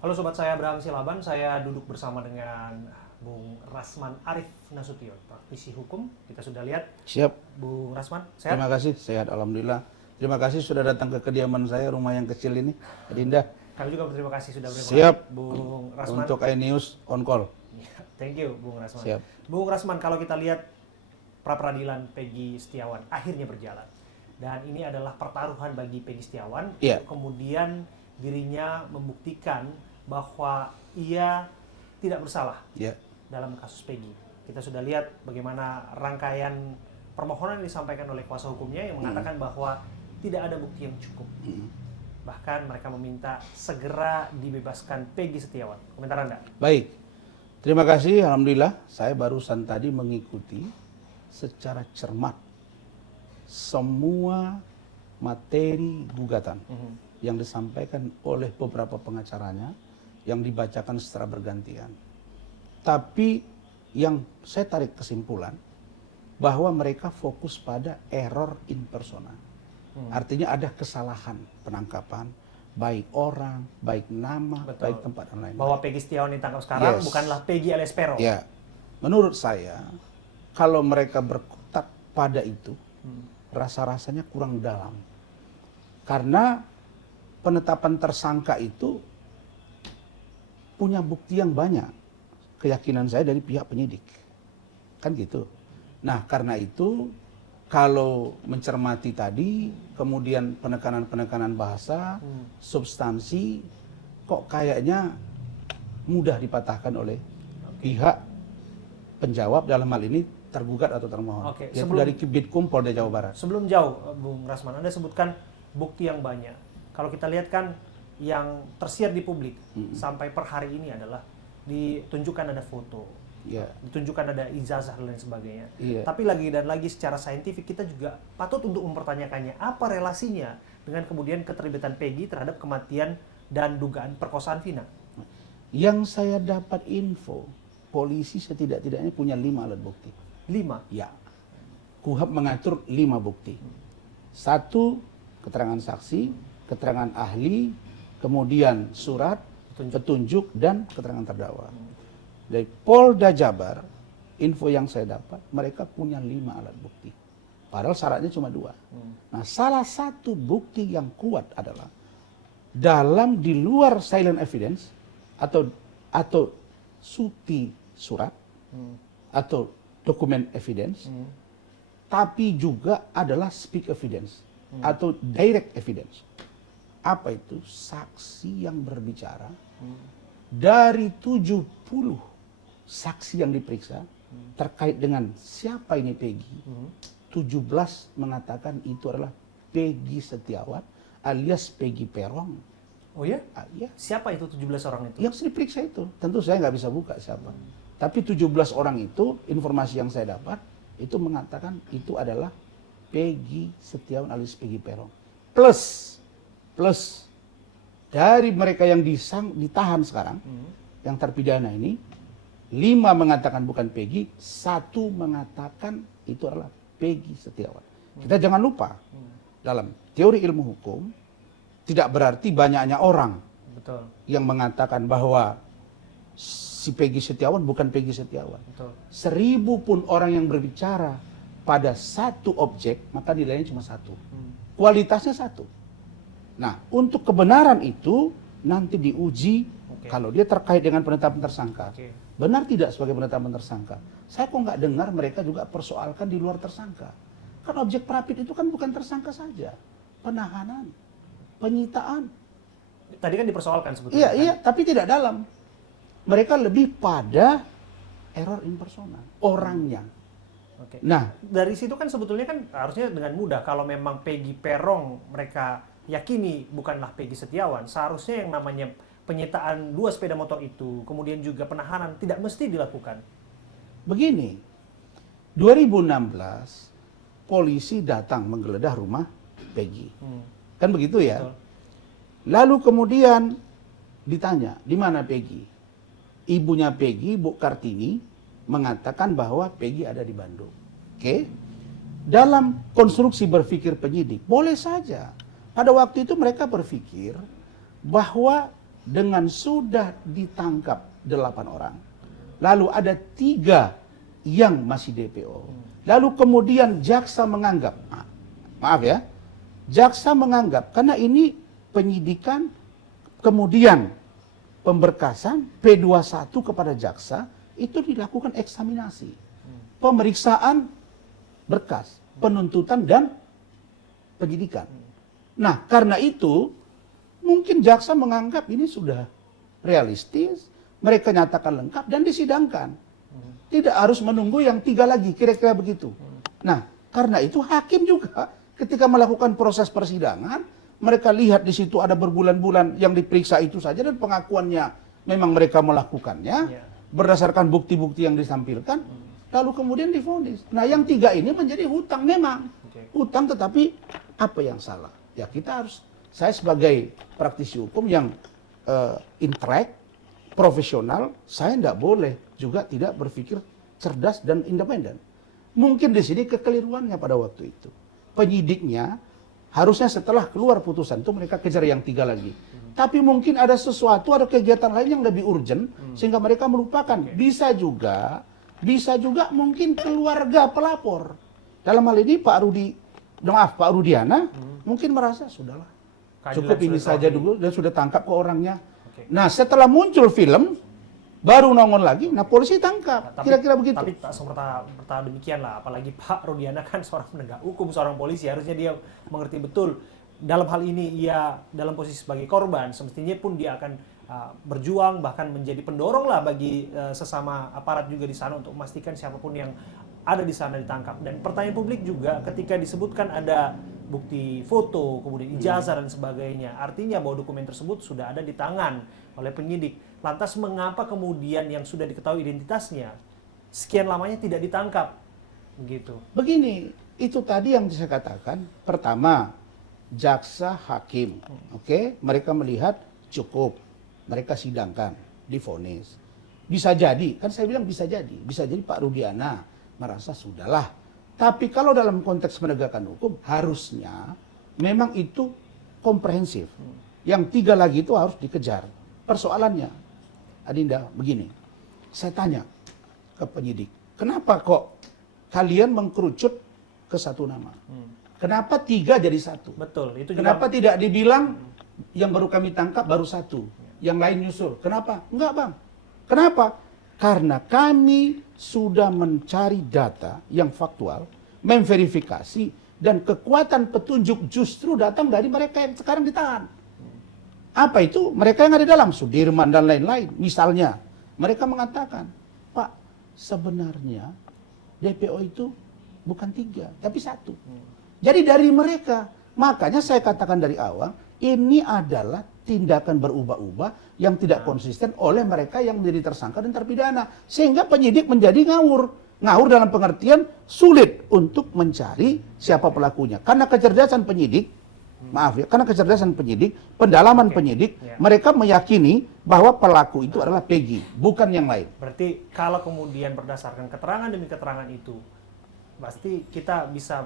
Halo Sobat saya Abraham Silaban, saya duduk bersama dengan Bung Rasman Arif Nasution, praktisi hukum. Kita sudah lihat, Siap. Bung Rasman, sehat? Terima kasih, sehat alhamdulillah. Terima kasih sudah datang ke kediaman saya, rumah yang kecil ini, Adinda. Kami juga berterima kasih sudah bergabung. Siap. Bung Rasman. Untuk iNews on call. Thank you, Bung Rasman. Siap. Bung Rasman, kalau kita lihat pra-peradilan Peggy Setiawan akhirnya berjalan. Dan ini adalah pertaruhan bagi Peggy Setiawan. Iya. Kemudian dirinya membuktikan bahwa ia tidak bersalah Ya. dalam kasus Peggy. Kita sudah lihat bagaimana rangkaian permohonan yang disampaikan oleh kuasa hukumnya yang mengatakan bahwa tidak ada bukti yang cukup. Bahkan mereka meminta segera dibebaskan Peggy Setiawan. Komentar Anda? Baik. Terima kasih, alhamdulillah. Saya barusan tadi mengikuti secara cermat semua materi gugatan yang disampaikan oleh beberapa pengacaranya yang dibacakan secara bergantian. Tapi yang saya tarik kesimpulan bahwa mereka fokus pada error in persona. Artinya ada kesalahan penangkapan, baik orang, baik nama, Betul. baik tempat dan lain-lain. Bahwa Peggy Setiawan ditangkap sekarang Yes. bukanlah Peggy alias Peron. Ya, menurut saya kalau mereka berkutat pada itu, rasa-rasanya kurang dalam. Karena penetapan tersangka itu punya bukti yang banyak. Keyakinan saya dari pihak penyidik. Kan gitu. Nah, karena itu kalau mencermati tadi, kemudian penekanan-penekanan bahasa, substansi, kok kayaknya mudah dipatahkan oleh pihak penjawab dalam hal ini tergugat atau termohon. Oke, Yaitu sebelum- dari Kibitkum Polda Jawa Barat. Sebelum jauh, Bung Rasman, Anda sebutkan bukti yang banyak. Kalau kita lihat kan yang tersiar di publik sampai per hari ini adalah ditunjukkan ada foto, Ya. ditunjukkan ada ijazah dan lain sebagainya. Iya. Tapi lagi dan lagi secara saintifik kita juga patut untuk mempertanyakannya apa relasinya dengan kemudian keterlibatan Peggy terhadap kematian dan dugaan perkosaan Vina. Yang saya dapat info, polisi setidak-tidaknya punya 5 alat bukti. 5. Ya. KUHAP mengatur 5 bukti. 1, keterangan saksi, keterangan ahli, kemudian surat, petunjuk, dan keterangan terdakwa. Dari Polda Jabar, info yang saya dapat, mereka punya 5 alat bukti. Padahal syaratnya cuma 2. Nah, salah satu bukti yang kuat adalah dalam di luar silent evidence atau suti surat atau dokumen evidence, tapi juga adalah speak evidence atau direct evidence. Apa itu? Saksi yang berbicara dari 70 saksi yang diperiksa terkait dengan siapa ini Peggy. 17 mengatakan itu adalah Peggy Setiawan alias Peggy Peron. Oh ya? Ya, Siapa itu 17 orang itu? yang diperiksa itu. Tentu saya nggak bisa buka siapa. Tapi 17 orang itu, informasi yang saya dapat, itu mengatakan itu adalah Peggy Setiawan alias Peggy Peron. Plus dari mereka yang ditahan sekarang, yang terpidana ini, 5 mengatakan bukan Peggy, 1 mengatakan itu adalah Peggy Setiawan. Kita jangan lupa, dalam teori ilmu hukum, tidak berarti banyaknya orang Betul. yang mengatakan bahwa si Peggy Setiawan bukan Peggy Setiawan. Betul. 1000 pun orang yang berbicara pada satu objek, maka nilainya cuma 1. Kualitasnya 1. Nah, untuk kebenaran itu nanti diuji kalau dia terkait dengan penetapan tersangka. Oke. Benar tidak sebagai penetapan tersangka? Saya kok nggak dengar mereka juga persoalkan di luar tersangka. Kan objek perapit itu kan bukan tersangka saja. Penahanan, penyitaan. Tadi kan dipersoalkan sebetulnya. Iya, tapi tidak dalam. Mereka lebih pada error in persona, orangnya. Oke. Nah, Dari situ kan sebetulnya kan harusnya dengan mudah kalau memang Peggy Peron mereka yakini bukanlah Peggy Setiawan, seharusnya yang namanya penyitaan 2 sepeda motor itu, kemudian juga penahanan tidak mesti dilakukan. begini, 2016 polisi datang menggeledah rumah Peggy. Kan begitu ya? Betul. Lalu kemudian ditanya, di mana Peggy? Ibunya Peggy, Bu Kartini, mengatakan bahwa Peggy ada di Bandung. Oke? Dalam konstruksi berpikir penyidik, boleh saja. Pada waktu itu mereka berpikir bahwa dengan sudah ditangkap 8 orang, lalu ada 3 yang masih DPO, lalu kemudian jaksa menganggap, maaf ya, jaksa menganggap karena ini penyidikan, kemudian pemberkasan P21 kepada jaksa, itu dilakukan eksaminasi, pemeriksaan berkas, penuntutan dan penyidikan. Nah, karena itu mungkin jaksa menganggap ini sudah realistis, mereka nyatakan lengkap dan disidangkan. Tidak harus menunggu yang 3 lagi, kira-kira begitu. Nah, karena itu hakim juga ketika melakukan proses persidangan, mereka lihat di situ ada berbulan-bulan yang diperiksa itu saja dan pengakuannya memang mereka melakukannya berdasarkan bukti-bukti yang ditampilkan, lalu kemudian divonis. Nah, yang 3 ini menjadi hutang memang. Hutang, tetapi apa yang salah? Ya kita harus, saya sebagai praktisi hukum yang intelek, profesional, saya tidak boleh juga tidak berpikir cerdas dan independen. Mungkin di sini kekeliruannya pada waktu itu. Penyidiknya harusnya setelah keluar putusan itu mereka kejar yang 3 lagi. Tapi mungkin ada sesuatu, ada kegiatan lain yang lebih urgent sehingga mereka melupakan. Bisa juga mungkin keluarga pelapor. Dalam hal ini Pak Rudiana mungkin merasa sudahlah, cukup ini saja dulu dan sudah tangkap ke orangnya. Nah, setelah muncul film baru nongol lagi, nah polisi tangkap. Kira-kira begitu. Tapi tak semerta demikian lah, apalagi Pak Rudiana kan seorang penegak hukum, seorang polisi, harusnya dia mengerti betul dalam hal ini ia dalam posisi sebagai korban, semestinya pun dia akan berjuang, bahkan menjadi pendorong lah bagi sesama aparat juga di sana untuk memastikan siapapun yang ada di sana ditangkap. Dan pertanyaan publik juga ketika disebutkan ada bukti foto, kemudian ijazah dan sebagainya, artinya bahwa dokumen tersebut sudah ada di tangan oleh penyidik. Lantas mengapa kemudian yang sudah diketahui identitasnya sekian lamanya tidak ditangkap? Begitu. Begini, itu tadi yang saya katakan. Pertama, jaksa hakim, mereka melihat cukup, mereka sidangkan, divonis. Bisa jadi, kan saya bilang bisa jadi Pak Rudiana merasa sudahlah. Tapi kalau dalam konteks penegakan hukum, harusnya memang itu komprehensif. Yang 3 lagi itu harus dikejar. Persoalannya, Adinda, begini. Saya tanya ke penyidik, kenapa kok kalian mengkerucut ke 1 nama? Kenapa 3 jadi 1? Betul. Itu kenapa tidak dibilang yang baru kami tangkap baru 1, yang lain nyusul? Kenapa? Enggak, Bang. Kenapa? Karena kami sudah mencari data yang faktual, memverifikasi, dan kekuatan petunjuk justru datang dari mereka yang sekarang ditahan. Apa itu? Mereka yang ada dalam, Sudirman dan lain-lain. Misalnya, mereka mengatakan, Pak, sebenarnya DPO itu bukan 3, tapi 1. Jadi dari mereka, makanya saya katakan dari awal, ini adalah tindakan berubah-ubah yang tidak konsisten oleh mereka yang menjadi tersangka dan terpidana. Sehingga penyidik menjadi ngawur. Ngawur dalam pengertian sulit untuk mencari siapa pelakunya. Karena kecerdasan penyidik, karena kecerdasan penyidik, pendalaman penyidik, mereka meyakini bahwa pelaku itu adalah Peggy, bukan yang lain. Berarti kalau kemudian berdasarkan keterangan demi keterangan itu, pasti kita bisa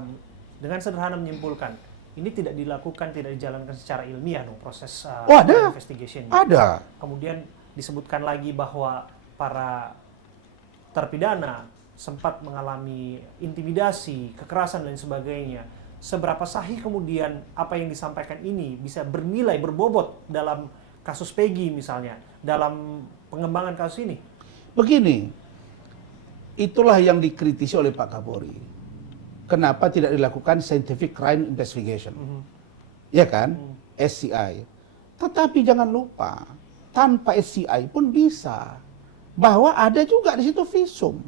dengan sederhana menyimpulkan ini tidak dilakukan, tidak dijalankan secara ilmiah proses investigation. Ada. Kemudian disebutkan lagi bahwa para terpidana sempat mengalami intimidasi, kekerasan dan sebagainya. Seberapa sahih kemudian apa yang disampaikan ini bisa bernilai, berbobot dalam kasus Peggy misalnya, dalam pengembangan kasus ini? Begini, itulah yang dikritisi oleh Pak Kapolri. Kenapa tidak dilakukan Scientific Crime Investigation? Ya kan? SCI. Tetapi jangan lupa, tanpa SCI pun bisa. Bahwa ada juga di situ visum.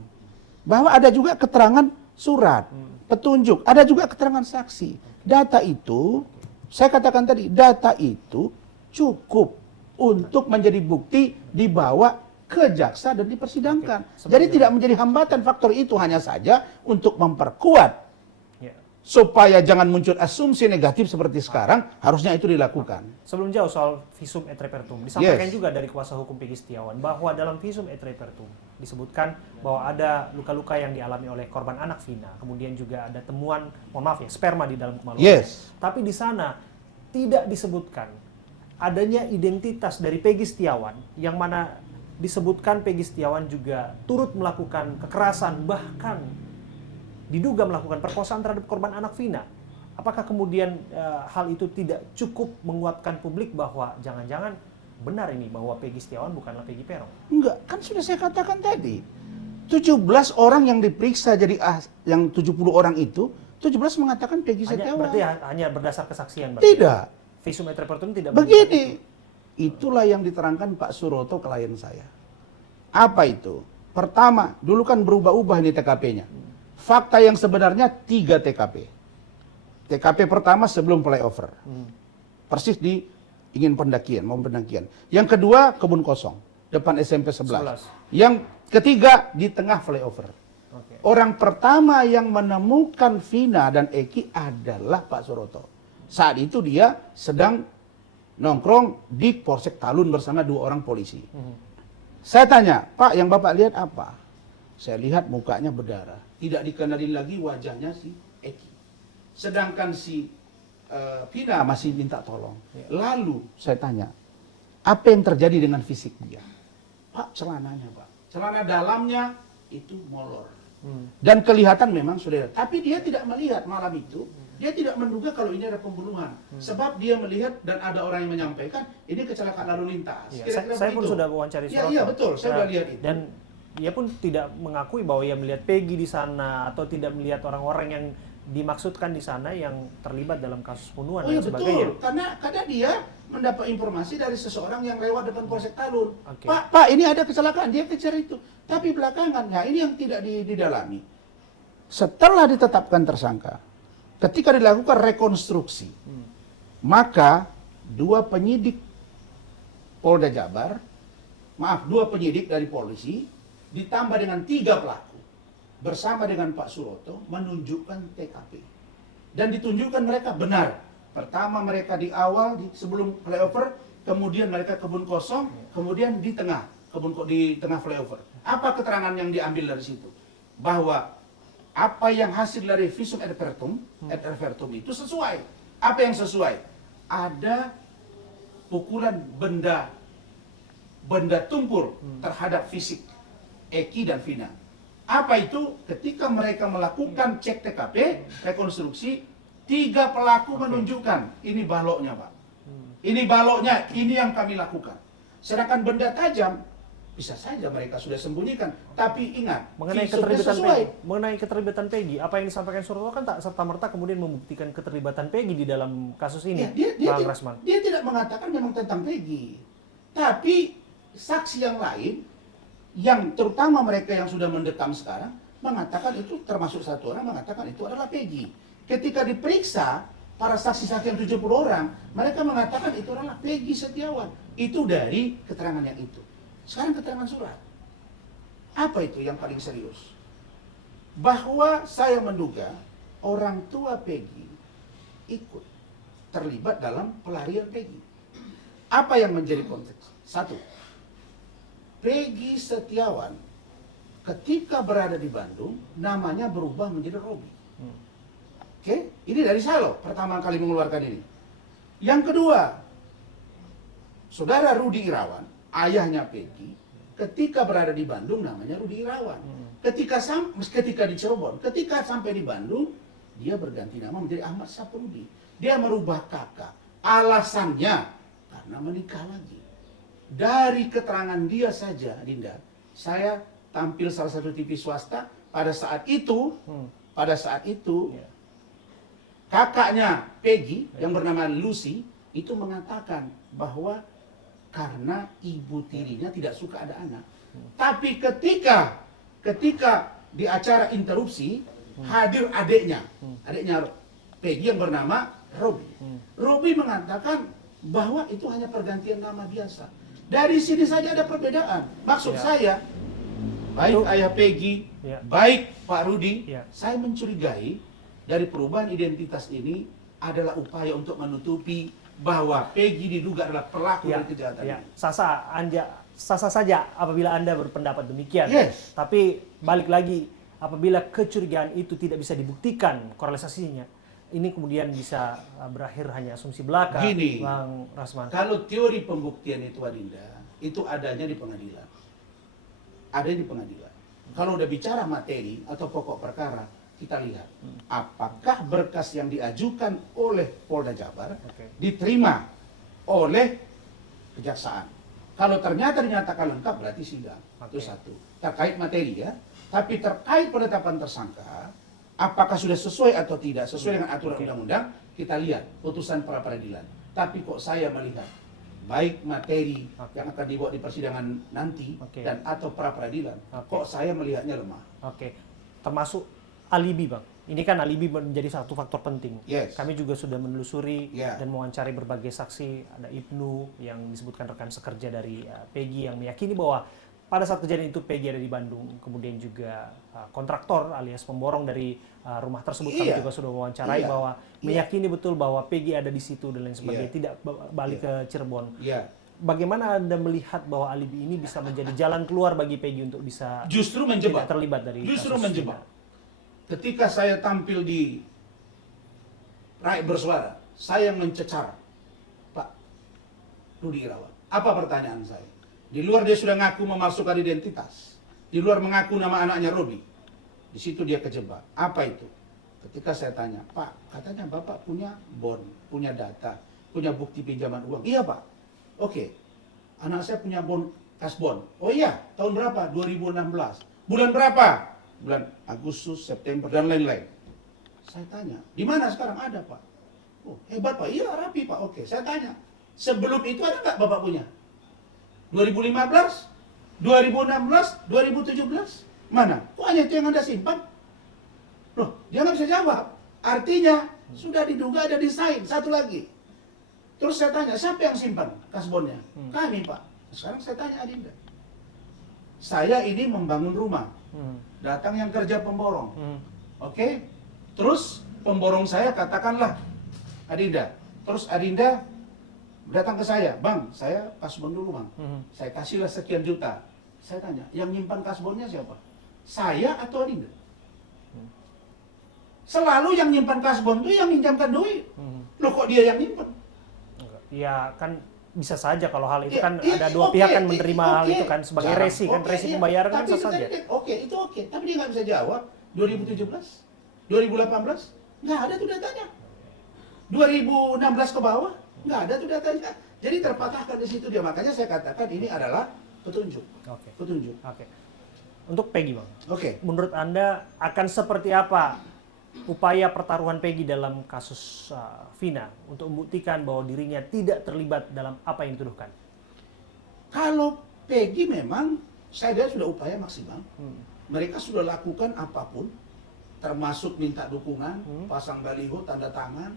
Bahwa ada juga keterangan surat, petunjuk, ada juga keterangan saksi. Data itu, saya katakan tadi, data itu cukup untuk menjadi bukti dibawa ke jaksa dan dipersidangkan. Jadi tidak menjadi hambatan, faktor itu hanya saja untuk memperkuat supaya jangan muncul asumsi negatif seperti sekarang, harusnya itu dilakukan. Sebelum jauh soal visum et repertum, disampaikan juga dari kuasa hukum Peggy Setiawan bahwa dalam visum et repertum disebutkan bahwa ada luka-luka yang dialami oleh korban anak Vina, kemudian juga ada temuan, mohon maaf ya, sperma di dalam kemaluan. Yes. Tapi di sana tidak disebutkan adanya identitas dari Peggy Setiawan yang mana disebutkan Peggy Setiawan juga turut melakukan kekerasan, bahkan diduga melakukan perkosaan terhadap korban anak Vina. Apakah kemudian hal itu tidak cukup menguatkan publik bahwa jangan-jangan benar ini bahwa Peggy Setiawan bukanlah Peggy Peron? Enggak, kan sudah saya katakan tadi. 17 orang yang diperiksa jadi yang 70 orang itu, 17 mengatakan Peggy Setiawan. Berarti hanya berdasar kesaksian? Tidak. Visum et repertum tidak begini. Itulah yang diterangkan Pak Suroto klien saya. Apa itu? Pertama, dulu kan berubah-ubah ini TKP-nya. Fakta yang sebenarnya 3 TKP. TKP pertama sebelum flyover. Persis di ingin pendakian, mau pendakian. Yang kedua kebun kosong, depan SMP 11. Yang ketiga di tengah flyover. Okay. Orang pertama yang menemukan Vina dan Eki adalah Pak Suroto. Saat itu dia sedang nongkrong di Polsek Talun bersama 2 orang polisi. Saya tanya, Pak, yang Bapak lihat apa? Saya lihat mukanya berdarah. Tidak dikenalin lagi wajahnya si Eki. Sedangkan si Vina masih minta tolong. Lalu saya tanya, apa yang terjadi dengan fisik dia? Pak, celananya, Pak. Celana dalamnya itu molor. Dan kelihatan memang sudah. Tapi dia tidak melihat malam itu. Dia tidak menduga kalau ini ada pembunuhan. Sebab dia melihat dan ada orang yang menyampaikan ini kecelakaan lalu lintas. Ya, saya pun sudah wawancari Suroto. Iya betul, saya sudah lihat itu. Dan dia pun tidak mengakui bahwa ia melihat Peggy di sana atau tidak melihat orang-orang yang dimaksudkan di sana yang terlibat dalam kasus pembunuhan dan sebagainya. Betul, karena dia mendapat informasi dari seseorang yang lewat depan Polsek Talun. Okay. Pak, ini ada kecelakaan, dia kejar itu. Tapi belakangan, nah ini yang tidak didalami. Setelah ditetapkan tersangka, ketika dilakukan rekonstruksi, maka 2 penyidik Polda Jabar, 2 penyidik dari polisi, ditambah dengan 3 pelaku, bersama dengan Pak Suroto menunjukkan TKP dan ditunjukkan mereka benar. Pertama mereka di awal sebelum flyover, kemudian mereka kebun kosong, kemudian di tengah flyover. Apa keterangan yang diambil dari situ? Bahwa apa yang hasil dari visum et repertum itu sesuai. Apa yang sesuai? Ada pukulan benda tumpul terhadap fisik Eki dan Vina. Apa itu? Ketika mereka melakukan cek TKP, rekonstruksi, 3 pelaku menunjukkan, ini baloknya Pak. Ini baloknya, ini yang kami lakukan. Sedangkan benda tajam, bisa saja mereka sudah sembunyikan. Tapi ingat, mengenai keterlibatan Peggy, apa yang disampaikan Suroto kan tak serta-merta kemudian membuktikan keterlibatan Peggy di dalam kasus ini. Ya, dia tidak mengatakan memang tentang Peggy. Tapi saksi yang lain, yang terutama mereka yang sudah mendekam sekarang, mengatakan itu, termasuk 1 orang mengatakan itu adalah Peggy. Ketika diperiksa, para saksi-saksi yang 70 orang, mereka mengatakan itu adalah Peggy Setiawan. Itu dari keterangan yang itu. Sekarang keterangan surat. Apa itu yang paling serius? Bahwa saya menduga orang tua Peggy ikut terlibat dalam pelarian Peggy. Apa yang menjadi konteks? 1. Peggy Setiawan ketika berada di Bandung, namanya berubah menjadi Robi. Oke, ini dari saya loh, pertama kali mengeluarkan ini. Yang kedua, saudara Rudi Irawan, ayahnya Peggy, ketika berada di Bandung namanya Rudi Irawan. Ketika di Cirebon, ketika sampai di Bandung, dia berganti nama menjadi Ahmad Saprudi. Dia merubah kakak. Alasannya karena menikah lagi. Dari keterangan dia saja, Dinda, saya tampil salah satu TV swasta pada saat itu, kakaknya Peggy yang bernama Lucy itu mengatakan bahwa karena ibu tirinya tidak suka ada anak. Tapi ketika di acara interupsi hadir adiknya Peggy yang bernama Robi. Robi mengatakan bahwa itu hanya pergantian nama biasa. Dari sini saja ada perbedaan. Maksud saya, baik ayah Peggy, baik Pak Rudi, saya mencurigai dari perubahan identitas ini adalah upaya untuk menutupi bahwa Peggy diduga adalah pelaku dari kejahatan ini. Sasa saja apabila Anda berpendapat demikian. Yes. Tapi balik lagi, apabila kecurigaan itu tidak bisa dibuktikan korelasinya, ini kemudian bisa berakhir hanya asumsi belaka, Gini, Bang Rasman? kalau teori pembuktian itu Adinda, itu adanya di pengadilan. Ada di pengadilan. Kalau udah bicara materi atau pokok perkara, kita lihat apakah berkas yang diajukan oleh Polda Jabar diterima oleh kejaksaan. Kalau ternyata dinyatakan lengkap berarti sidang. Itu satu. Terkait materi ya. Tapi terkait penetapan tersangka, apakah sudah sesuai atau tidak sesuai dengan aturan undang-undang, kita lihat putusan pra peradilan. Tapi kok saya melihat baik materi yang akan dibawa di persidangan nanti dan atau pra peradilan, kok saya melihatnya lemah. Termasuk alibi, Bang. Ini kan alibi menjadi satu faktor penting. Yes. Kami juga sudah menelusuri dan mewawancari berbagai saksi. Ada Ibnu yang disebutkan rekan sekerja dari Peggy yang meyakini bahwa pada saat kejadian itu Peggy ada di Bandung. Kemudian juga kontraktor alias pemborong dari rumah tersebut kami juga sudah mewawancarai bahwa meyakini betul bahwa Peggy ada di situ dan lain sebagainya, tidak balik ke Cirebon. Bagaimana Anda melihat bahwa alibi ini bisa menjadi jalan keluar bagi Peggy untuk bisa tidak terlibat dari justru kasus menjebak. Ketika saya tampil di Rakyat Bersuara, saya mencecar Pak Rudi Irawan. Apa pertanyaan saya? Di luar dia sudah ngaku memalsukan identitas. Di luar mengaku nama anaknya Robi. Di situ dia kejebak. Apa itu? Ketika saya tanya, Pak, katanya Bapak punya bond, punya data, punya bukti pinjaman uang. Iya Pak. Oke. Anak saya punya bond, kas bond. Oh iya, tahun berapa? 2016. Bulan berapa? Bulan Agustus, September, dan lain-lain. Saya tanya, di mana sekarang? Ada Pak. Oh hebat Pak. Iya rapi Pak. Oke. Saya tanya, sebelum itu ada nggak Bapak punya? 2015, 2016, 2017, mana? Kok hanya itu yang Anda simpan? Loh, dia nggak bisa jawab. Artinya, sudah diduga ada desain. Satu lagi. Terus saya tanya, siapa yang simpan kasbonnya? Kami, Pak. Sekarang saya tanya Adinda. Saya ini membangun rumah. Datang yang kerja pemborong. Oke? Terus, pemborong saya katakanlah, Adinda. Terus Adinda datang ke saya, Bang, saya kasbon dulu Bang. Saya kasihlah sekian juta. Saya tanya, yang nyimpan kasbonnya siapa? Saya atau Adinda? Selalu yang nyimpan kasbon itu yang minjamkan duit. Loh kok dia yang nyimpan? Ya kan bisa saja kalau hal itu kan ada dua pihak kan menerima hal itu kan sebagai resi kan resi pembayaran kan bisa saja. Itu oke, tapi dia nggak bisa jawab. 2017, 2018, nggak ada tuh datanya. 2016 ke bawah, nggak ada tuh datanya. Jadi terpatahkan di situ dia. Makanya saya katakan ini adalah petunjuk. Petunjuk. Untuk Peggy Bang. Menurut Anda akan seperti apa upaya pertaruhan Peggy dalam kasus Vina untuk membuktikan bahwa dirinya tidak terlibat dalam apa yang dituduhkan? Kalau Peggy memang saya lihat sudah upaya maksimal. Mereka sudah lakukan apapun, termasuk minta dukungan, pasang baliho, tanda tangan.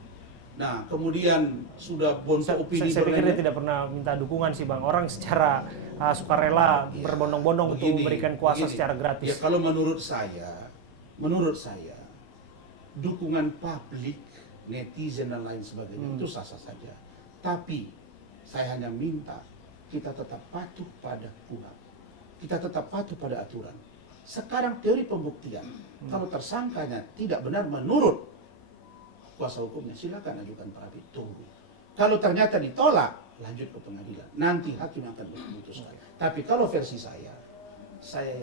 Nah, kemudian sudah bonto opini. Saya pikir dia tidak pernah minta dukungan sih Bang. Orang secara sukarela berbondong-bondong untuk memberikan kuasa secara gratis. Ya, kalau menurut saya dukungan publik, netizen dan lain sebagainya itu sah-sah saja. Tapi saya hanya minta kita tetap patuh pada KUHP. Kita tetap patuh pada aturan. Sekarang teori pembuktian, kalau tersangkanya tidak benar menurut kuasa hukumnya, silakan ajukan pra peradilan, tunggu. Kalau ternyata ditolak, lanjut ke pengadilan. Nanti hakim akan memutuskan. Tapi kalau versi saya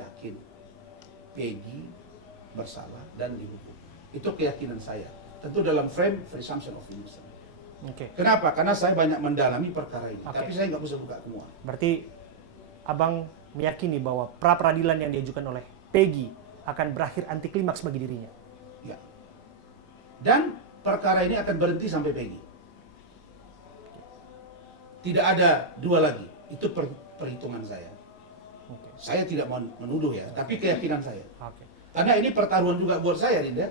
yakin Peggy bersalah dan dihukum. Itu keyakinan saya. Tentu dalam frame presumption of innocence. Kenapa? Karena saya banyak mendalami perkara ini. Tapi saya nggak bisa buka semua. Berarti Abang meyakini bahwa pra peradilan yang diajukan oleh Peggy akan berakhir anti klimaks bagi dirinya. Ya. Dan perkara ini akan berhenti sampai Peggy. Tidak ada dua lagi. Itu perhitungan saya. Saya tidak mau menuduh ya, tapi keyakinan saya. Karena ini pertaruhan juga buat saya, Dinda.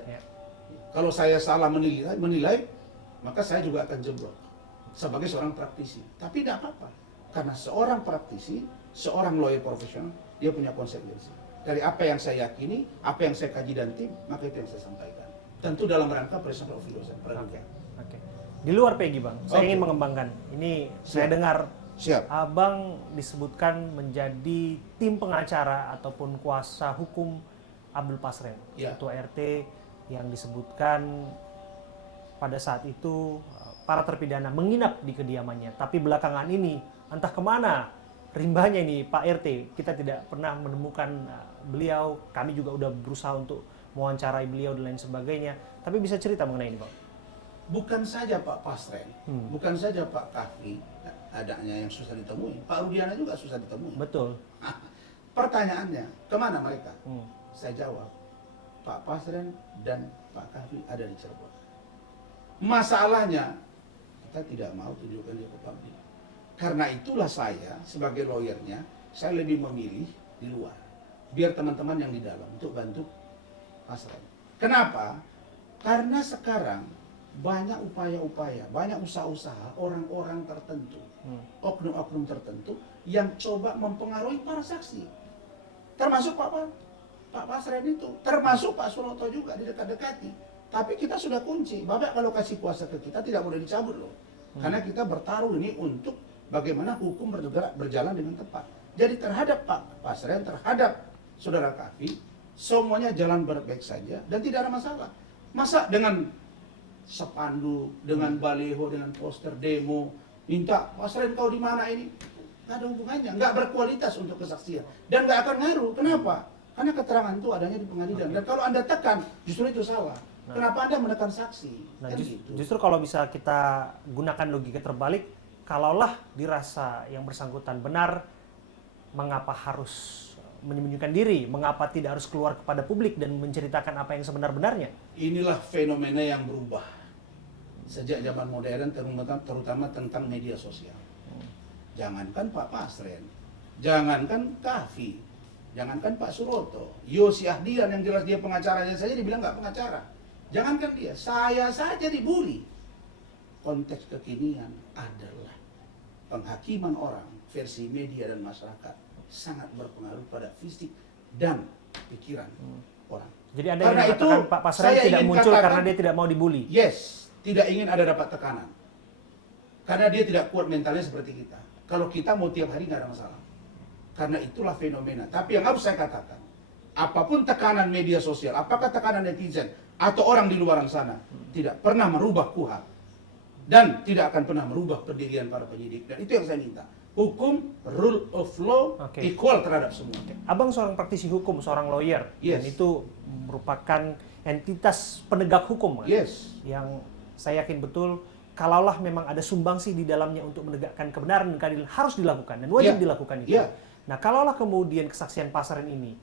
Kalau saya salah menilai, maka saya juga akan jeblok sebagai seorang praktisi. Tapi tidak apa-apa, karena seorang praktisi, seorang lawyer profesional, dia punya konsekuensi. Dari apa yang saya yakini, apa yang saya kaji dan tim, maka itu yang saya sampaikan. Tentu dalam rangka presumption of innocence. Di luar Peggy Bang, saya ingin mengembangkan. Ini saya dengar Abang disebutkan menjadi tim pengacara ataupun kuasa hukum Abdul Pasren, ketua RT yang disebutkan pada saat itu para terpidana menginap di kediamannya. Tapi belakangan ini entah kemana rimbanya ini Pak RT. Kita tidak pernah menemukan beliau. Kami juga udah berusaha untuk mewawancarai beliau dan lain sebagainya. Tapi bisa cerita mengenai ini Pak? Bukan saja Pak Pasren, bukan saja Pak Kafi adanya yang susah ditemui, Pak Rudiana juga susah ditemui. Betul. Pertanyaannya, kemana mereka? Saya jawab, Pak Pasren dan Pak Kafi ada di Cirebon. Masalahnya, kita tidak mau tunjukkan dia ke publik. Karena itulah saya, sebagai lawyernya, saya lebih memilih di luar. Biar teman-teman yang di dalam untuk bantu Pasren. Kenapa? Karena sekarang banyak upaya-upaya, banyak usaha-usaha orang-orang tertentu, oknum-oknum tertentu yang coba mempengaruhi para saksi. Termasuk Pak Pasren itu, termasuk Pak Suroto juga didekat-dekati. Tapi kita sudah kunci, Bapak kalau kasih kuasa ke kita tidak boleh dicabut loh. Karena kita bertaruh ini untuk bagaimana hukum berjalan dengan tepat. Jadi terhadap Pak Pasren, terhadap Saudara Kafi, semuanya jalan baik saja dan tidak ada masalah. Masa dengan spanduk, dengan baliho, dengan poster demo, minta Pasren kau di mana ini? Nggak ada hubungannya, nggak berkualitas untuk kesaksian dan nggak akan ngaruh. Kenapa? Karena keterangan itu adanya di pengadilan. Dan kalau Anda tekan, justru itu salah. Kenapa Anda menekan saksi? Nah, Kan gitu. justru kalau bisa kita gunakan logika terbalik, kalaulah dirasa yang bersangkutan benar, mengapa harus menyembunyikan diri? Mengapa tidak harus keluar kepada publik dan menceritakan apa yang sebenar-benarnya? Inilah fenomena yang berubah sejak zaman modern, terutama tentang media sosial. Jangankan Pak Pasren, jangankan Kafi, jangankan Pak Suroto, Yosi Ahdian yang jelas dia pengacaranya saja dibilang nggak pengacara. Jangankan dia, saya saja dibully. Konteks kekinian adalah penghakiman orang versi media dan masyarakat sangat berpengaruh pada fisik dan pikiran orang. Jadi Anda Karena ingin mengatakan itu, Pak Pasren saya tidak ingin muncul katakan, karena dia tidak mau dibully? Yes, tidak ingin ada dapat tekanan. Karena dia tidak kuat mentalnya seperti kita. Kalau kita mau tiap hari nggak ada masalah. Karena itulah fenomena. Tapi yang harus saya katakan, apapun tekanan media sosial, apakah tekanan netizen atau orang di luar sana, tidak pernah merubah KUHP dan tidak akan pernah merubah pendirian para penyidik. Dan itu yang saya minta. Hukum, rule of law, equal terhadap semua. Abang seorang praktisi hukum, seorang lawyer, Yes. dan itu merupakan entitas penegak hukum, kan? Yes. Yang saya yakin betul, kalaulah memang ada sumbangsi di dalamnya untuk menegakkan kebenaran dan keadilan harus dilakukan dan wajib Yeah. dilakukan itu. Yeah. Nah, kalaulah kemudian kesaksian Pasren ini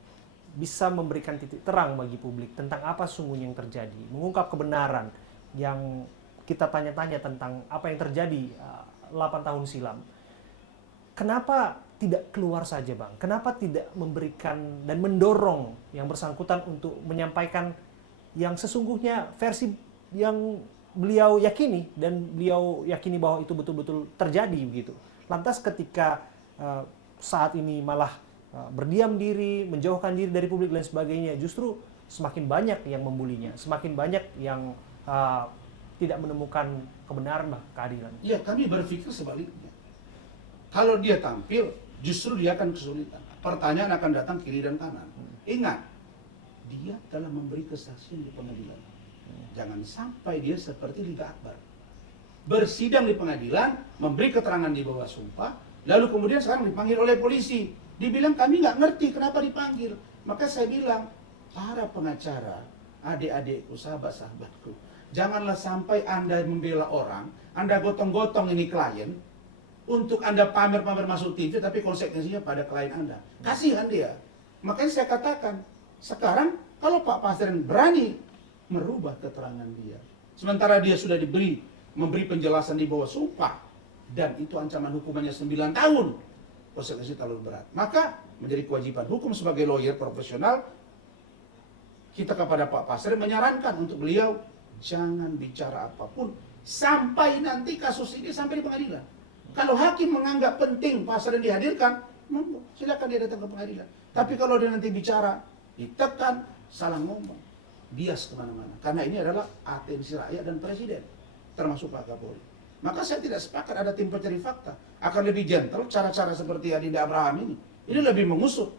bisa memberikan titik terang bagi publik tentang apa sesungguhnya yang terjadi, mengungkap kebenaran yang kita tanya-tanya tentang apa yang terjadi 8 tahun silam. Kenapa tidak keluar saja, Bang? Kenapa tidak memberikan dan mendorong yang bersangkutan untuk menyampaikan yang sesungguhnya versi yang beliau yakini dan beliau yakini bahwa itu betul-betul terjadi begitu. Lantas ketika saat ini malah berdiam diri, menjauhkan diri dari publik dan sebagainya, justru semakin banyak yang membulinya, semakin banyak yang tidak menemukan kebenaran bahkan keadilan. Ya, kami berpikir sebaliknya. Kalau dia tampil, justru dia akan kesulitan. Pertanyaan akan datang kiri dan kanan. Ingat, dia telah memberi kesaksian di pengadilan. Jangan sampai dia seperti Liga Akbar. Bersidang di pengadilan, memberi keterangan di bawah sumpah, lalu kemudian sekarang dipanggil oleh polisi. Dibilang kami nggak ngerti kenapa dipanggil. Maka saya bilang, para pengacara, adik-adikku, sahabat-sahabatku, janganlah sampai Anda membela orang, Anda gotong-gotong ini klien, untuk Anda pamer-pamer masuk TV, tapi konsekuensinya pada klien Anda. Kasihan dia. Makanya saya katakan, sekarang kalau Pak Pasren berani merubah keterangan dia, sementara dia sudah memberi penjelasan di bawah sumpah, dan itu ancaman hukumannya 9 tahun, konsekuensi terlalu berat. Maka menjadi kewajiban hukum sebagai lawyer profesional, kita kepada Pak Pasren menyarankan untuk beliau, jangan bicara apapun, sampai nanti kasus ini sampai di pengadilan. Kalau hakim menganggap penting Pasren dihadirkan, silakan dia datang ke pengadilan. Tapi kalau dia nanti bicara, ditekan, salah ngomong, bias kemana-mana. Karena ini adalah atensi rakyat dan presiden, termasuk Pak Kapolri. Maka saya tidak sepakat ada tim pencari fakta. Akan lebih gentle cara-cara seperti Adinda Abraham ini. Ini lebih mengusut,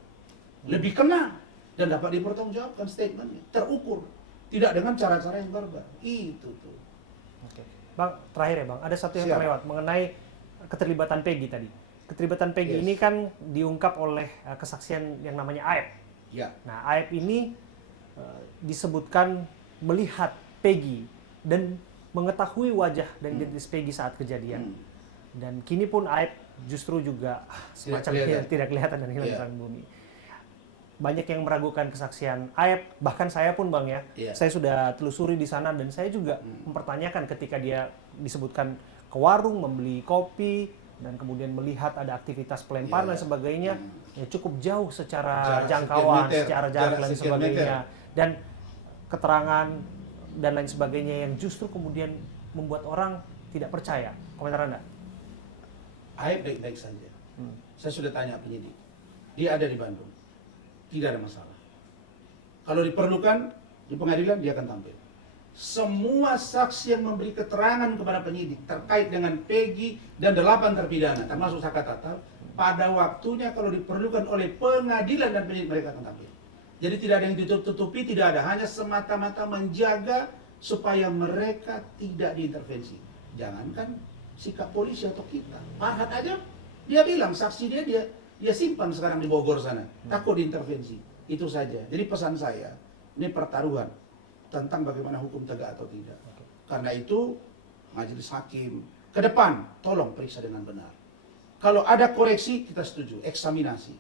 lebih kena, dan dapat dipertanggungjawabkan statementnya, terukur. Tidak dengan cara-cara yang barbar. Itu tuh. Oke. Bang, terakhir ya Bang, ada satu yang Siap. terlewat mengenai keterlibatan Peggy tadi. Keterlibatan Peggy Yes. ini kan diungkap oleh kesaksian yang namanya Aep. Ya. Nah, Aep ini disebutkan melihat Peggy dan mengetahui wajah dan identitas Peggy saat kejadian. Dan kini pun Aep justru juga semacam kelihatan. tidak kelihatan dan hilang di Iya. permukaan bumi. Banyak yang meragukan kesaksian Aep, bahkan saya pun Bang ya, Iya. saya sudah telusuri di sana dan saya juga mempertanyakan ketika dia disebutkan ke warung membeli kopi dan kemudian melihat ada aktivitas pelemparan Iya. dan sebagainya, ya cukup jauh secara Jarak jangkauan, sekian meter, secara jarak jarak dan sekian sebagainya, meter. dan keterangan dan lain sebagainya yang justru kemudian membuat orang tidak percaya. Komentar Anda? Aib baik-baik saja. Saya sudah tanya penyidik. Dia ada di Bandung. Tidak ada masalah. Kalau diperlukan di pengadilan dia akan tampil. Semua saksi yang memberi keterangan kepada penyidik terkait dengan Peggy dan 8 terpidana termasuk Saka Tatal, pada waktunya kalau diperlukan oleh pengadilan dan penyidik mereka akan tampil. Jadi tidak ada yang ditutup-tutupi, tidak ada, hanya semata-mata menjaga supaya mereka tidak diintervensi. Jangankan sikap polisi atau kita, Farhad aja dia bilang saksi dia simpan sekarang di Bogor sana, takut diintervensi. Itu saja. Jadi pesan saya, ini pertaruhan tentang bagaimana hukum tegak atau tidak. Karena itu majelis hakim ke depan tolong periksa dengan benar. Kalau ada koreksi kita setuju, eksaminasi,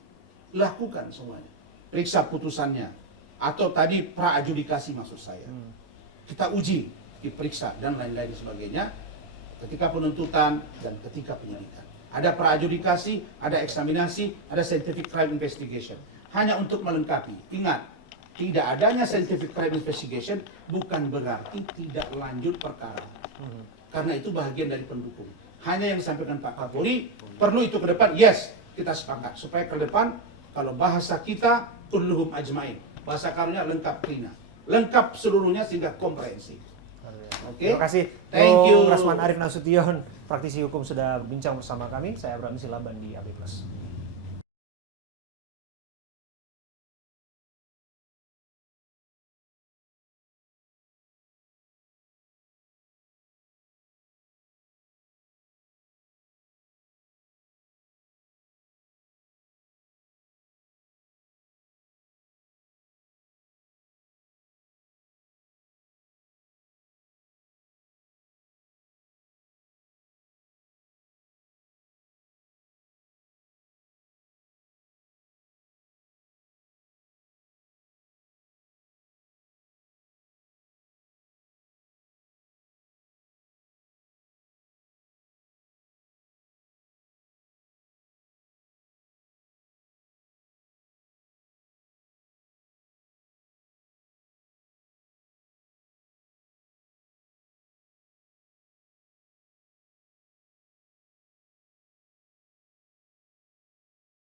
lakukan semuanya, periksa putusannya atau tadi pra adjudikasi maksud saya. Kita uji, diperiksa dan lain-lain sebagainya ketika penuntutan dan ketika penyidikan. Ada pra adjudikasi, ada eksaminasi, ada scientific crime investigation. Hanya untuk melengkapi. Ingat, tidak adanya scientific crime investigation bukan berarti tidak lanjut perkara. Karena itu bagian dari pendukung. Hanya yang disampaikan Pak Kapolri, perlu itu ke depan, yes, kita sepakat. Supaya ke depan, kalau bahasa kita, kulluhum ajmain. Bahasa karunya lengkap klina. Lengkap seluruhnya sehingga komprehensif. Oke. Terima kasih. Thank you. Rasman Arif Nasution, praktisi hukum sudah berbincang bersama kami. Saya Abraham Silaban di AB+.